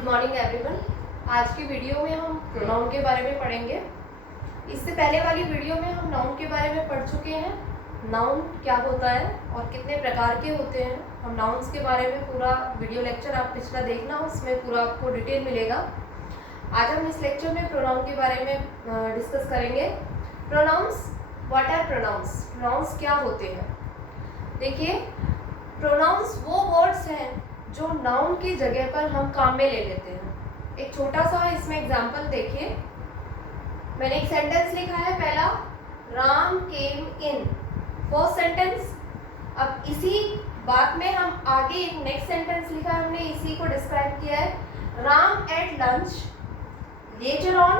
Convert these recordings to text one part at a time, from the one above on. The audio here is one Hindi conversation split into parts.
Good morning everyone. आज की वीडियो में हम प्रोनाउन के बारे में पढ़ेंगे। इससे पहले वाली वीडियो में हम नाउन के बारे में पढ़ चुके हैं। नाउन क्या होता है और कितने प्रकार के होते हैं। हम नाउन्स के बारे में पूरा वीडियो लेक्चर आप पिछला देखना, उसमें पूरा आपको डिटेल मिलेगा। आज हम इस लेक्चर में प्रोनाउन के बारे में डिस्कस करेंगे। Pronouns, what are pronouns? Pronouns क्या होते हैं? देखिए, प्रोनाउंस वो वर्ड्स हैं जो नाउन की जगह पर हम काम में ले लेते हैं। एक छोटा सा इसमें एग्जांपल देखिए। मैंने एक सेंटेंस लिखा है, पहला राम केम इन, फर्स्ट सेंटेंस। अब इसी बात में हम आगे एक नेक्स्ट सेंटेंस लिखा है, हमने इसी को डिस्क्राइब किया है, Ram ate lunch, later on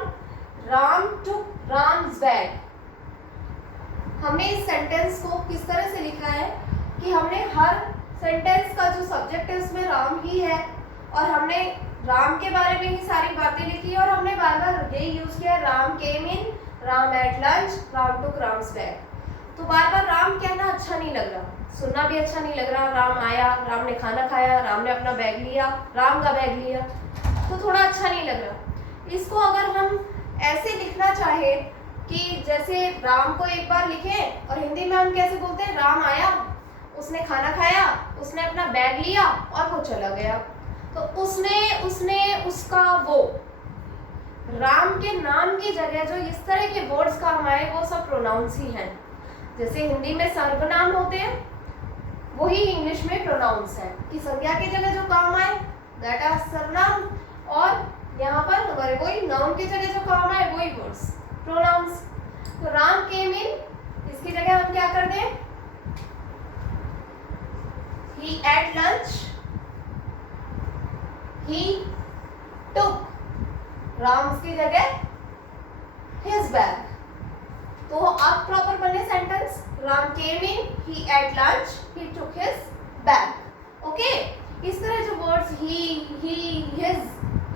Ram took Ram's bag. हमने इस सेंटेंस को किस तरह से लिखा है कि हमने हर सेंटेंस का जो सब्जेक्ट है उसमें राम ही है और हमने राम के बारे में ही सारी बातें लिखी और हमने बार बार यही यूज किया, राम केम इन, Ram ate lunch, Ram took Ram's bag. तो बार बार राम कहना अच्छा नहीं लग रहा, सुनना भी अच्छा नहीं लग रहा। राम आया, राम ने खाना खाया, राम ने अपना बैग लिया, राम का बैग लिया, तो थोड़ा अच्छा नहीं लग रहा। इसको अगर हम ऐसे लिखना चाहे कि जैसे राम को एक बार लिखें और हिंदी में हम कैसे बोलते हैं, राम आया, उसने खाना खाया, उसने अपना बैग लिया और वो चला गया। तो उसने उसका, वो राम के नाम की जगह जो इस तरह के वर्ड्स काम आए वो सब प्रोनाउंस ही हैं। जैसे हिंदी में सर्वनाम होते हैं, वही इंग्लिश में प्रोनाउंस है कि संज्ञा की जगह जो काम आए दैट आर सर्वनाम, और यहाँ पर हमारे वही नाउन की जगह जो काम आए वही वर्ड्स प्रोनाउंस। तो राम केम इन, इसकी जगह हम क्या कर दें, he ate lunch, he took, Ram's की जगह his bag। तो अब प्रॉपर बने sentence, Ram came in, he ate lunch, he took his bag। Okay, इस तरह जो वर्ड्स he, his,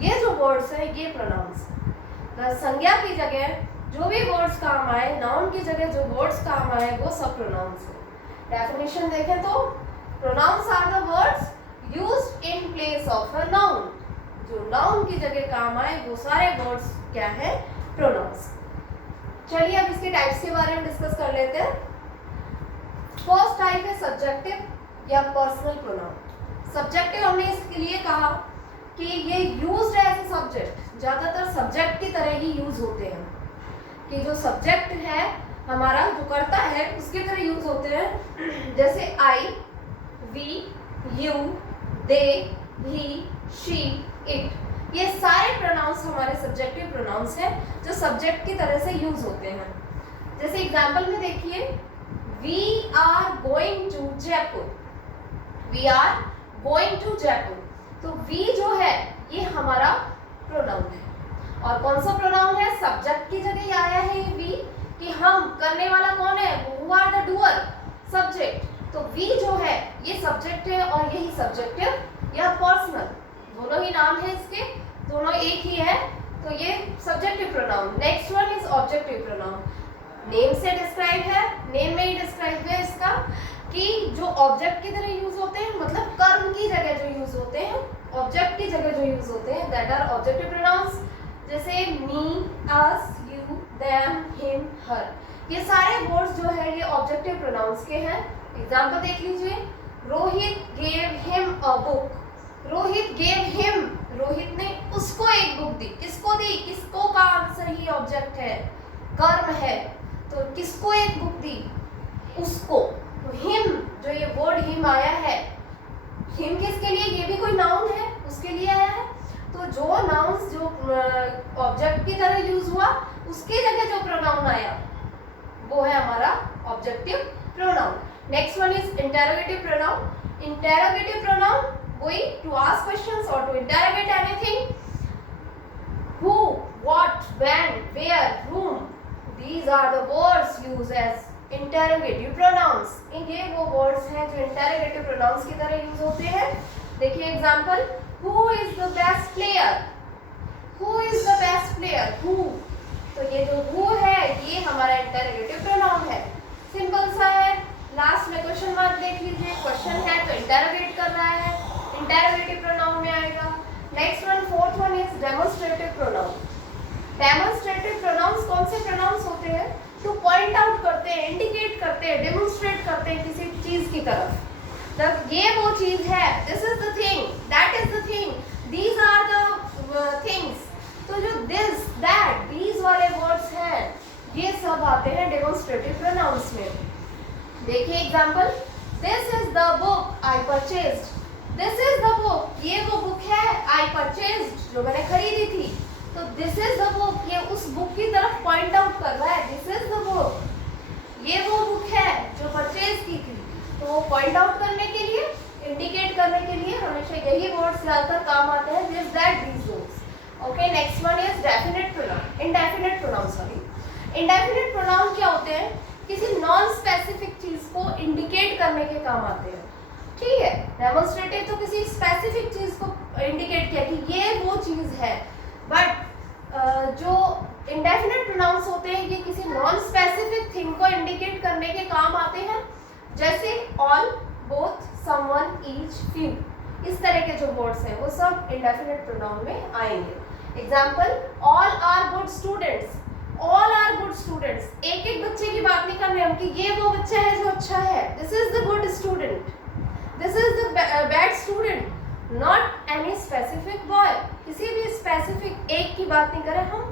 ये जो वर्ड्स है ये प्रोनाउंस। संज्ञा की जगह जो भी वर्ड्स काम आए, नाउन की जगह जो वर्ड्स काम आए वो सब प्रोनाउंस है। डेफिनेशन देखें तो pronouns are the words used in place of a noun। जो नाउन की जगह काम आए वो सारे वर्ड्स क्या है, प्रोनाउंस। चलिए अब इसके टाइप्स के बारे में डिस्कस कर लेते हैं। फर्स्ट टाइप है सब्जेक्टिव या पर्सनल प्रोनाउन। सब्जेक्टिव हमने इसके लिए कहा कि ये यूज्ड एज ए सब्जेक्ट, ज्यादातर सब्जेक्ट की तरह ही यूज होते हैं, कि जो सब्जेक्ट है हमारा जो करता है उसकी तरह यूज होते हैं। जैसे आई, we, you, they, he, she, it, ये सारे प्रोनाउंस हमारे सब्जेक्टिव प्रोनाउंस हैं जो सब्जेक्ट की तरह से यूज होते हैं। जैसे एग्जांपल में देखिए, we are going to Jaipur, we are going to Jaipur. तो we जो है ये हमारा प्रोनाउन है, और कौन सा प्रोनाउन है, सब्जेक्ट की जगह आया है ये we, कि हम करने वाला कौन है, who are the doer, subject. तो वी जो है ये सब्जेक्ट है और यही सब्जेक्टिव या पर्सनल, दोनों ही नाम है इसके, दोनों एक ही है, तो ये subjective pronoun. Next one is objective pronoun. Name से डिस्क्राइब है, नेम में ही डिस्क्राइब है इसका, कि जो ऑब्जेक्ट की तरह यूज होते हैं, मतलब कर्म की जगह जो यूज होते हैं, ऑब्जेक्ट की जगह जो यूज होते हैं, दैट आर ऑब्जेक्टिव प्रोनाउंस। जैसे me, us, you, them, him, her, ये सारे वर्ड्स जो है ये ऑब्जेक्टिव प्रोनाउंस के हैं। एग्जाम्पल देख लीजिए, Rohit gave him a book, Rohit gave him, Rohit ने उसको एक बुक दी, किसको दी, किसको का आंसर ही ऑब्जेक्ट है, कर्म है, तो किसको एक बुक दी, उसको। तो हिम, जो ये वर्ड हिम आया है, हिम किसके लिए, ये भी कोई नाउन है, उसके लिए आया है। तो जो नाउन्स जो ऑब्जेक्ट की तरह यूज हुआ उसकी जगह जो प्रोनाउन आया वो है हमारा objective pronoun. Next one is interrogative pronoun. Interrogative pronoun, going to ask questions or to interrogate anything. Who, what, when, where, whom. These are the words used as interrogative pronouns. ये वो words हैं जो interrogative pronouns की तरह यूज होते हैं। देखिए example, who is the best player? Who is the best player? Who. तो ये जो who है ये हमारा interrogative pronoun है, सिंपल सा है। लास्ट में क्वेश्चन मार्क देख लीजिए, क्वेश्चन है तो इंटरोगेट कर रहा है, इंटरोगेटिव प्रोनाउन में आएगा। Next one pronoun. Demonstrative pronouns कौन से प्रोनाउंस होते हैं? टू पॉइंट आउट करते हैं, इंडिकेट करते हैं, डेमोन्स्ट्रेट करते हैं किसी चीज की तरफ। तब ये वो चीज है, this is the thing, that is the thing, these are the things. तो जो दिस, दैट, दीज वाले वर्ड्स हैं, ये सब आते हैं डेमोन्स्ट्रेटिव प्रोनाउंस में। देखिए example, this is the book I purchased. This is the book, ये वो बुक है, आई परचेज्ड, जो मैंने खरीदी थी। तो दिस इज द बुक, ये उस बुक की तरफ पॉइंट आउट कर रहा है, दिस इज द बुक, ये वो बुक है जो परचेज की थी। तो वो पॉइंट आउट करने के लिए, इंडिकेट करने के लिए हमेशा यही वर्ड्स ज्यादातर काम आते हैं, this, that, these, those. Okay, next one is definite pronoun, indefinite pronoun. Sorry, indefinite pronoun क्या होते हैं? किसी नॉन स्पेसिफिक चीज को इंडिकेट करने के काम आते हैं। ठीक है, डेमोन्स्ट्रेटिव तो किसी स्पेसिफिक चीज को इंडिकेट किया कि ये वो चीज है, बट जो इंडेफिनेट प्रोनाउंस होते हैं ये किसी नॉन स्पेसिफिक थिंग को इंडिकेट करने के काम आते हैं, जैसे all, both, someone, each, few. इस तरह के जो वर्ड्स हैं वो सब इंडेफिनेट प्रोनाउन में आएंगे। Example, all are good students, all are good students. एक एक बच्चे की बात नहीं कर रहे हम कि ये वो बच्चा है जो अच्छा है, this is the good student, this is the bad student, not any specific boy. किसी भी स्पेसिफिक एक की बात नहीं करें हम,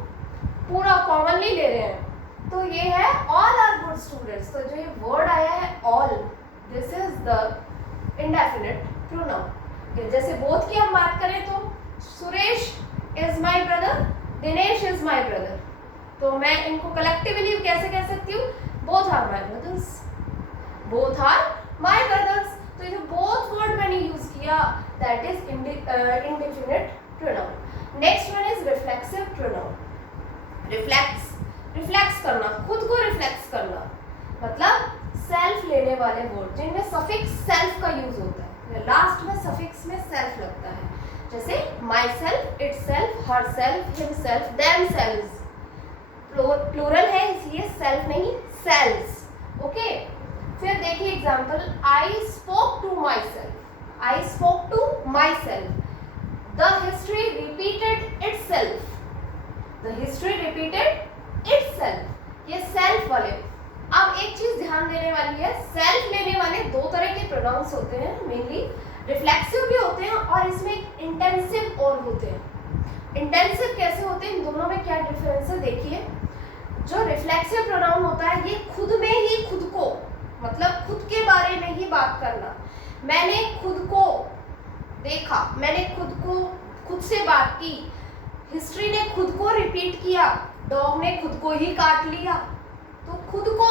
पूरा कॉमनली ले रहे हैं। तो ये है ऑल आर गुड स्टूडेंट्स। तो जो ये वर्ड आया है all, this is the indefinite pronoun. जैसे बोथ की हम बात करें तो Suresh is my brother, Dinesh is my brother. तो मैं इनको कलेक्टिवली कैसे कह सकती हूँ? Both are my brothers, both are my brothers. तो ये बोथ वर्ड मैंने यूज किया, that is indefinite pronoun. Next one is reflexive pronoun. Reflex करना, खुद को रिफ्लेक्स करना, मतलब सेल्फ लेने वाले वर्ड जिनमें सफिक्स सेल्फ का यूज होता है, लास्ट में सफिक्स में सेल्फ लगता है, जैसे myself, itself, herself, himself, themselves. Plural है इसलिए सेल्फ नहीं, सेल्स। ओके, फिर देखिए example, I spoke to myself, I spoke to myself, the history repeated itself, the history repeated itself. ये सेल्फ वाले। अब एक चीज ध्यान देने वाली है, सेल्फ लेने वाले दो तरह के प्रोनाउंस होते हैं, मेनली रिफ्लेक्सिव भी होते हैं और इसमें इंटेंसिव और होते हैं। इंटेंसिव कैसे होते हैं, इन दोनों में क्या डिफरेंस है देखिए। जो रिफ्लेक्सिव प्रोनाउन होता है ये खुद में ही खुद को, मतलब खुद के बारे में ही बात करना। मैंने खुद को देखा, मैंने खुद से बात की, हिस्ट्री ने खुद को रिपीट किया, डॉग ने खुद को ही काट लिया। तो खुद को,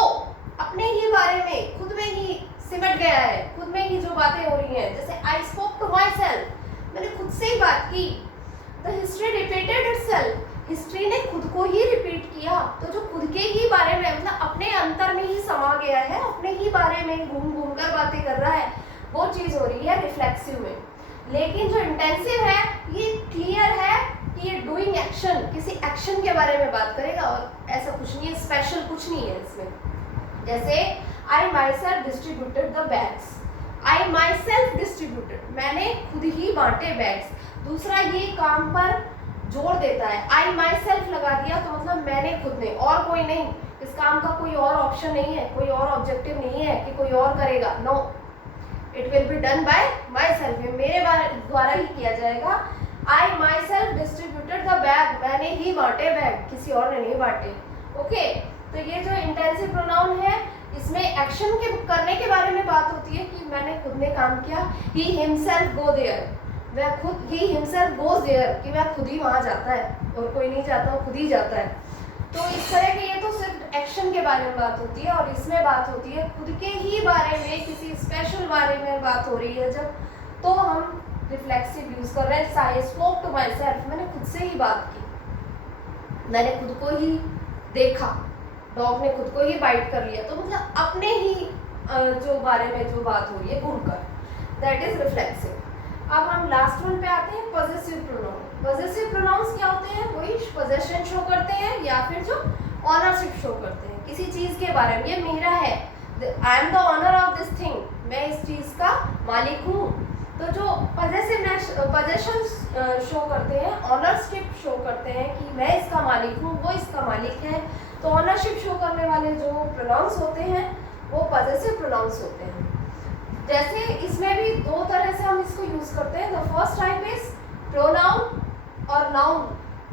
अपने ही बारे में, खुद में ही सिमट गया है, खुद में ही जो बातें हो रही हैं। जैसे I spoke to myself, मैंने खुद से ही बात की। The history repeated itself, history ने खुद को ही रिपीट किया। तो जो खुद के ही बारे में, मतलब अपने अंतर में ही समा गया है, अपने ही बारे में घूम घूम कर बातें कर रहा है, वो चीज हो रही है रिफ्लेक्सिव में। लेकिन जो इंटेंसिव है ये क्लियर है कि ये डूइंग एक्शन, किसी एक्शन के बारे में बात करेगा और ऐसा कुछ नहीं है, स्पेशल कुछ नहीं है इसमें। जैसे I myself distributed the bags, I myself distributed, मैंने खुद ही बांटे बैग्स। दूसरा ये काम पर जोर देता है, आई माई सेल्फ लगा दिया तो मतलब मैंने खुद ने, और कोई नहीं। इस काम का कोई और ऑप्शन नहीं है, कोई और ऑब्जेक्टिव नहीं है कि कोई और करेगा। No, it will be done by myself, मेरे द्वारा ही किया जाएगा। I myself distributed the bag, मैंने ही बांटे बैग, किसी और ने नहीं बांटे। ओके, तो ये जो इंटेंसिव प्रोनाउन है इसमें एक्शन के करने के बारे में बात होती है कि मैंने खुद ने काम किया। ही हिमसेल्फ गो देयर, वह खुद, ही हिमसेल्फ गोज देयर, कि वह खुद ही वहां जाता है और कोई नहीं जाता, वो खुद ही जाता है। तो इस तरह के, ये तो सिर्फ एक्शन के बारे में बात होती है और इसमें बात होती है खुद के ही बारे में, किसी स्पेशल बारे में बात हो रही है जब, तो हम रिफ्लेक्सिव यूज कर रहे हैं। I spoke to myself, मैंने खुद से ही बात की, मैंने खुद को ही देखा, डॉग ने खुद को ही बाइट कर लिया। तो मतलब अपने ही जो बारे में जो बात हो रही है घूमकर, दैट इज रिफ्लेक्सिव। अब हम लास्ट वन पे आते हैं, पॉजेसिव प्रोनाउन। पॉजेसिव प्रोनाउंस क्या होते हैं? वही पोजेशन शो करते हैं या फिर जो ऑनरशिप शो करते हैं किसी चीज के बारे में। ये मेरा है, I am the owner of this thing, मैं इस चीज का मालिक हूँ। तो जो पोजेशन शो करते हैं, ऑनरशिप शो करते हैं कि मैं इसका मालिक हूँ, वो इसका मालिक है, तो ऑनरशिप शो करने वाले जो प्रोनाउंस होते हैं वो पॉजेसिव प्रोनाउंस होते हैं। जैसे इसमें भी दो तरह से हम इसको यूज करते हैं। The first type is pronoun और नाउन।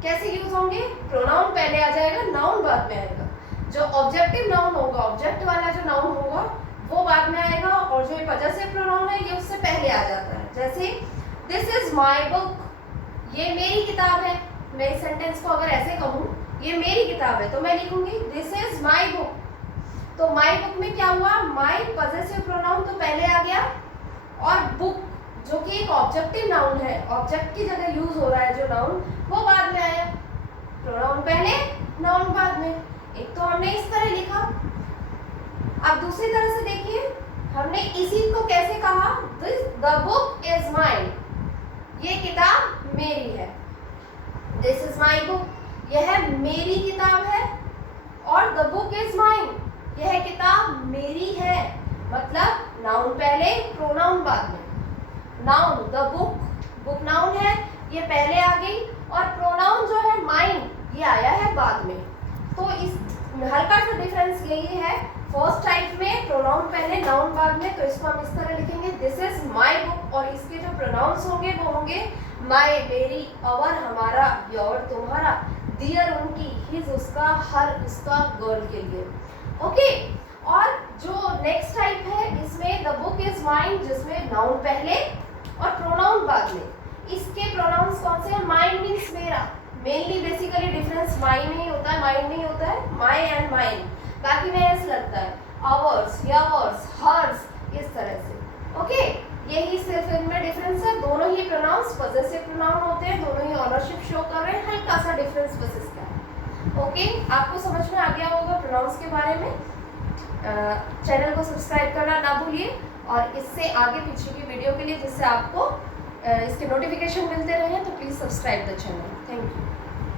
कैसे यूज होंगे? प्रोनाउन पहले आ जाएगा, नाउन बाद में आएगा। जो ऑब्जेक्टिव नाउन होगा, ऑब्जेक्ट वाला जो नाउन होगा वो बाद में आएगा, और जो पॉजेसिव प्रोनाउन है ये उससे पहले आ जाता है। जैसे दिस इज माई बुक, ये मेरी किताब है। मैं इस सेंटेंस को अगर ऐसे कहूँ, ये मेरी किताब है, तो मैं लिखूंगी दिस इज माई बुक। तो माई बुक में क्या हुआ? माई पॉजेसिव प्रोनाउन तो पहले आ गया, और बुक जो कि एक ऑब्जेक्टिव नाउन है, ऑब्जेक्ट की जगह यूज हो रहा है जो नाउन, वो बाद में आया। प्रोनाउन पहले, नाउन बाद में। एक तो हमने इस तरह लिखा। अब दूसरी तरह से देखिए, हमने इसी को कैसे कहा? द बुक इज माइन, ये किताब मेरी है। दिस इज माई बुक, यह मेरी किताब है, और द बुक इज माइन, यह किताब मेरी है। मतलब नाउन पहले, प्रोनाउन बाद में। Noun the book, book noun है, ये पहले आ गई, और प्रोनाउन जो है माइन, ये आया है बाद में। तो इस हल्का सा डिफरेंस यही है। फर्स्ट टाइप में प्रोनाउन पहले, नाउन बाद में, तो इसको हम इस तरह लिखेंगे दिस इज माई बुक, और इसके जो प्रोनाउंस होंगे वो होंगे माई, मेरी, अवर, हमारा, योर, तुम्हारा, डियर, उनकी, हिज, उसका, हर, उसका, गर्ल के लिए। ओके। और जो नेक्स्ट टाइप है, इसमें द बुक इज माइन, जिसमें नाउन पहले और प्रोनाउन बाद में। इसके प्रोनाउंस कौन से हैं? माइन मीन्स मेरा। मेनली बेसिकली डिफरेंस माई में ही होता है, माइन नहीं होता है, माई एंड माइन। बाकी में ऐसा लगता है आवर्स, योर्स, हर्स, इस तरह से। ओके, यही सिर्फ इनमें डिफरेंस है। दोनों ही प्रोनाउंस पॉजेसिव प्रोनाउन होते हैं, दोनों ही ऑनरशिप शो कर रहे हैं। हल्का सा डिफरेंस बस इसका है। ओके, आपको समझ में आ गया होगा प्रोनाउंस के बारे में। चैनल को सब्सक्राइब करना ना भूलिए, और इससे आगे पीछे की वीडियो के लिए, जिससे आपको इसके नोटिफिकेशन मिलते रहे, तो please subscribe the channel. Thank you.